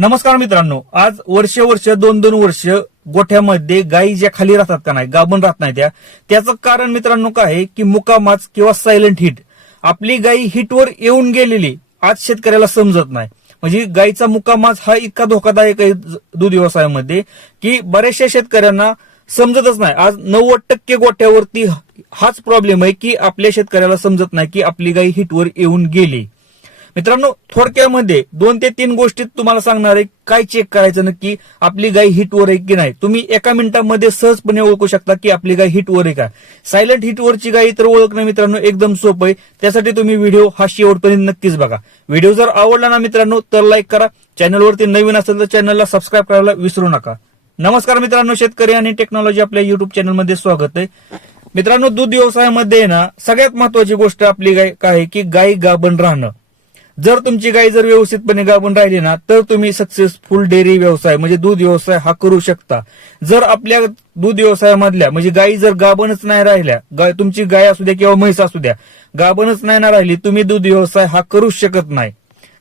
नमस्कार मित्रांनो, आज वर्ष दोन वर्ष गोठ्यामध्ये गायी ज्या खाली राहतात का नाही, गाभण राहत नाही त्याचं कारण मित्रांनो काय आहे की मुकामाच किंवा सायलेंट हिट. आपली गायी हिटवर येऊन गेलेली आज शेतकऱ्याला समजत नाही. म्हणजे गायीचा मुकामाच हा इतका धोकादायक आहे दूध व्यवसायामध्ये की बऱ्याचशा शेतकऱ्यांना समजतच नाही. आज 90% गोठ्यावरती हाच प्रॉब्लेम आहे की आपल्या शेतकऱ्याला समजत नाही की आपली गायी हिटवर येऊन गेली. मित्रांनो, थोडक्यामध्ये 2 ते 3 गोष्टीत तुम्हाला सांगणार आहे काय चेक करायचं नक्की आपली गाय हिटवर आहे की नाही. तुम्ही एका मिनिटामध्ये सहजपणे ओळखू शकता की आपली गाय हिटवर आहे का. सायलेंट हिटवरची गाय तर ओळखणं मित्रांनो एकदम सोपं आहे. त्यासाठी तुम्ही व्हिडिओ हा शेवटपर्यंत नक्कीच बघा. व्हिडिओ जर आवडला ना मित्रांनो तर लाईक करा. चॅनलवरती नवीन असेल तर चॅनलला सबस्क्राईब करायला विसरू नका. नमस्कार मित्रांनो, शेतकरी आणि टेक्नॉलॉजी आपल्या युट्यूब चॅनलमध्ये स्वागत आहे. मित्रांनो, दूध व्यवसायामध्ये ना सगळ्यात महत्वाची गोष्ट आपली गाय काय आहे की गाय गाभण राहणं. जर तुमची गाय जर व्यवस्थितपणे गाभण राहिली ना तर तुम्ही सक्सेसफुल डेअरी व्यवसाय म्हणजे दूध व्यवसाय हा करू शकता. जर आपल्या दूध व्यवसायामधल्या म्हणजे गायी जर गाभणच नाही राहिल्या, तुमची गाय असू द्या किंवा म्हैस असू द्या, गाभणच नाही ना राहिली, तुम्ही दूध व्यवसाय हा करूच शकत नाही.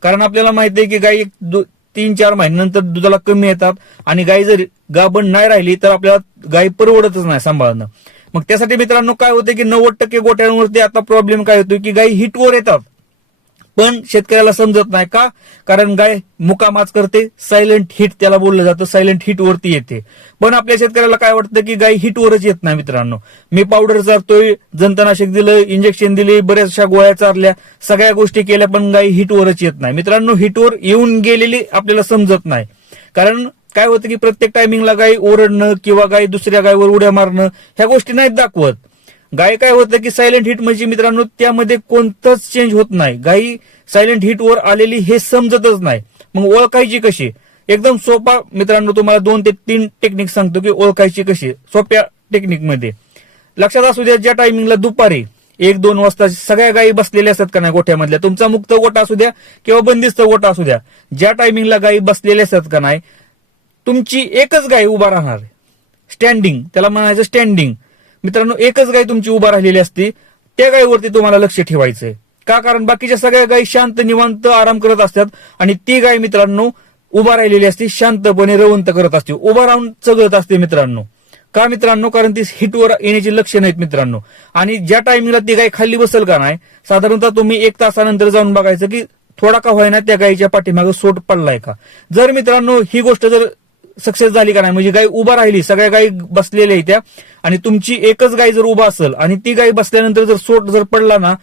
कारण आपल्याला माहिती आहे की गायी 3-4 महिन्यानंतर दुधाला कमी येतात आणि गाय जर गाभण नाही राहिली तर आपल्याला गाय परवडतच नाही सांभाळणं. मग त्यासाठी मित्रांनो काय होतं की 90% गोठ्यांवरती आता प्रॉब्लेम काय होतो की गायी हिटवर येतात पण शेतकऱ्याला समजत नाही का. कारण गाय मुकामाच करते, सायलेंट हिट त्याला बोललं जातं, सायलेंट हिट वरती येते. पण आपल्या शेतकऱ्याला काय वाटतं की गाय हिटवरच येत नाही. मित्रांनो, मी पावडर चारतोय, जंतनाशक दिलं, इंजेक्शन दिले, बऱ्याचशा गोळ्या चारल्या, सगळ्या गोष्टी केल्या पण गाय हिटवरच येत नाही. मित्रांनो, हिटवर येऊन गेलेली आपल्याला समजत नाही. कारण काय होतं की प्रत्येक टायमिंगला गाय ओरडणं किंवा गाय दुसऱ्या गायवर उड्या मारणं ह्या गोष्टी नाहीत दाखवत. गाय काय होतं की सायलेंट हिट म्हणजे मित्रांनो त्यामध्ये कोणतंच चेंज होत नाही. गायी सायलेंट हिट वर आलेली हे समजतच नाही. मग ओळखायची कशी? एकदम सोपा मित्रांनो, तुम्हाला 2 ते 3 टेक्निक सांगतो की ओळखायची कशी. सोप्या टेक्निक मध्ये लक्षात असू द्या, ज्या टायमिंगला दुपारी 1-2 वाजता सगळ्या गायी बसलेल्या असतात का नाही गोठ्यामधल्या, तुमचा मुक्त गोठा असू द्या किंवा बंदिस्त गोठा असू द्या, ज्या टायमिंगला गायी बसलेल्या असतात का नाही, तुमची एकच गाय उभा राहणार. स्टँडिंग त्याला म्हणायचं, स्टँडिंग. मित्रांनो, एकच गाय तुमची उभा राहिलेली असते, त्या गायीवरती तुम्हाला लक्ष ठेवायचंय. का? कारण बाकीच्या सगळ्या गायी शांत निवांत आराम करत असतात आणि ती गाय मित्रांनो उभा राहिलेली असते, शांतपणे रवंत करत असते, उभा राहून चघळत असते. मित्रांनो का? मित्रांनो कारण ती हिटवर येण्याची लक्षणं आहेत मित्रांनो. आणि ज्या टायमिंगला ती गाय खाली बसेल का नाही, साधारणतः तुम्ही 1 तासानंतर जाऊन बघायचं की थोडा का होईना त्या गायीच्या पाठीमागे सोट पडलाय का. जर मित्रांनो ही गोष्ट जर सक्सेस झाली का नाही, म्हणजे गाय उभा राहिली, सगळ्या गायी बसलेल्या आहेत त्या, आणि तुमची एकच गाय जर उभा असेल आणि ती गाय बसल्यानंतर जर सोट जर पडला ना,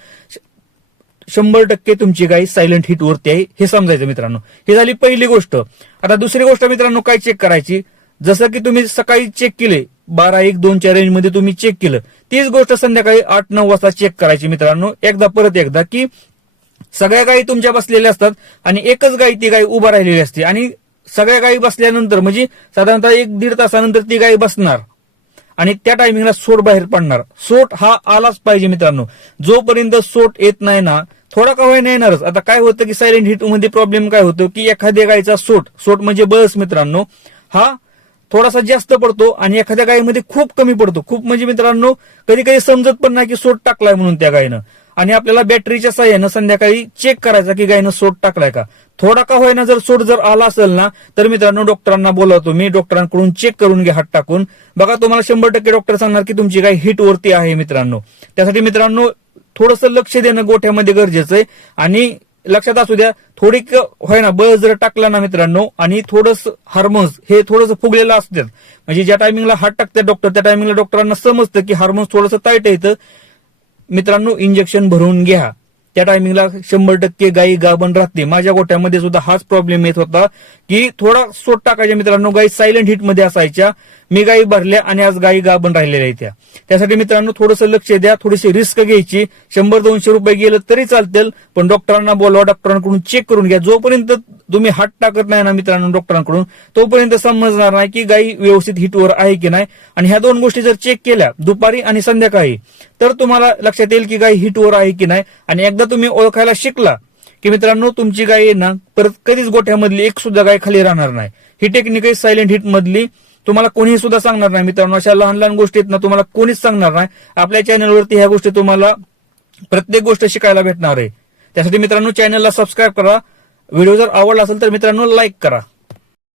100% तुमची गाय सायलेंट हिट वरती आहे हे समजायचं मित्रांनो. ही झाली पहिली गोष्ट. आता दुसरी गोष्ट मित्रांनो काय चेक करायची, जसं की तुम्ही सकाळी चेक केले 12-1-2च्या रेंज मध्ये तुम्ही चेक केलं, तीच गोष्ट संध्याकाळी 8-9 वाजता चेक करायची मित्रांनो. परत एकदा की सगळ्या गायी तुमच्या बसलेल्या असतात आणि एकच गाय ती गाय उभा राहिलेली असते आणि सगळ्या गायी बसल्यानंतर म्हणजे साधारणतः 1-1.5 तासानंतर ती गाय बसणार आणि त्या टायमिंगला सोट बाहेर पडणार. सोट हा आलाच पाहिजे मित्रांनो. जोपर्यंत सोट येत नाही ना, थोडा का होईना येणारच. आता काय होतं की सायलेंट हिट मध्ये प्रॉब्लेम काय होतो की एखाद्या गायचा सोट म्हणजे बस मित्रांनो हा थोडासा जास्त पडतो आणि एखाद्या गायीमध्ये खूप कमी पडतो. खूप म्हणजे मित्रांनो कधी कधी समजत पण नाही की सोट टाकलाय म्हणून त्या गायीनं. आणि आपल्याला बॅटरीच्या साह्यानं संध्याकाळी चेक करायचा की गायीनं सोट टाकलाय का. थोडा का होईना जर सोट जर आला असेल ना तर मित्रांनो डॉक्टरांना बोलावतो मी, डॉक्टरांकडून चेक करून घ्या हात टाकून. बघा तुम्हाला 100% डॉक्टर सांगणार की तुमची गाय हिट वरती आहे मित्रांनो. त्यासाठी मित्रांनो थोडंसं लक्ष देणं गोठ्यामध्ये गरजेचं आहे. आणि लक्षात असू द्या, थोडी होईना बस जर टाकला ना मित्रांनो आणि थोडंसं हार्मोन्स हे थोडंसं फुगलेलं असतात, म्हणजे ज्या टायमिंगला हात टाकतात डॉक्टर त्या टायमिंगला डॉक्टरांना समजतं की हार्मोन्स थोडंसं टाईट येतं, मित्रांनो इंजेक्शन भरून घ्या. त्या टायमिंगला 100% गायी गाभण राहते. माझ्या गोठ्यामध्ये सुद्धा हाच प्रॉब्लेम येत होता की थोडा सोट टाकायच्या मित्रांनो, गायी सायलेंट हिट मध्ये असायच्या, मी गायी भरल्या आणि आज गायी गाभण राहिलेल्या आहेत. त्यासाठी मित्रांनो थोडंसं लक्ष द्या, थोडीशी रिस्क घ्यायची. 100-200 रुपये गेलं तरी चालतील पण डॉक्टरांना बोलवा, डॉक्टरांकडून चेक करून घ्या. जोपर्यंत तुम्ही हात टाकत नाही ना मित्रांनो डॉक्टरांकडून, तोपर्यंत समजणार नाही की गायी व्यवस्थित हिटवर आहे की नाही. आणि ह्या 2 गोष्टी जर चेक केल्या दुपारी आणि संध्याकाळी तर तुम्हाला लक्षात येईल की गाय हिटवर आहे की नाही. आणि एकदा तुम्ही ओळखायला शिकला की मित्रांनो तुमची गाय ना परत कधीच गोठ्यामधली एक सुद्धा गाय खाली राहणार नाही. ही टेक्निक आहे सायलेंट हिट मधली, तुम्हाला कोणीही सुद्धा सांगणार नाही मित्रांनो. अशा लहान लहान गोष्टी आहेत ना तुम्हाला कोणीच सांगणार नाही. आपल्या चॅनलवरती ह्या गोष्टी तुम्हाला प्रत्येक गोष्ट शिकायला भेटणार आहे. त्यासाठी मित्रांनो चॅनलला सबस्क्राईब करा. व्हिडिओ जर आवडला असेल तर मित्रांनो लाईक करा.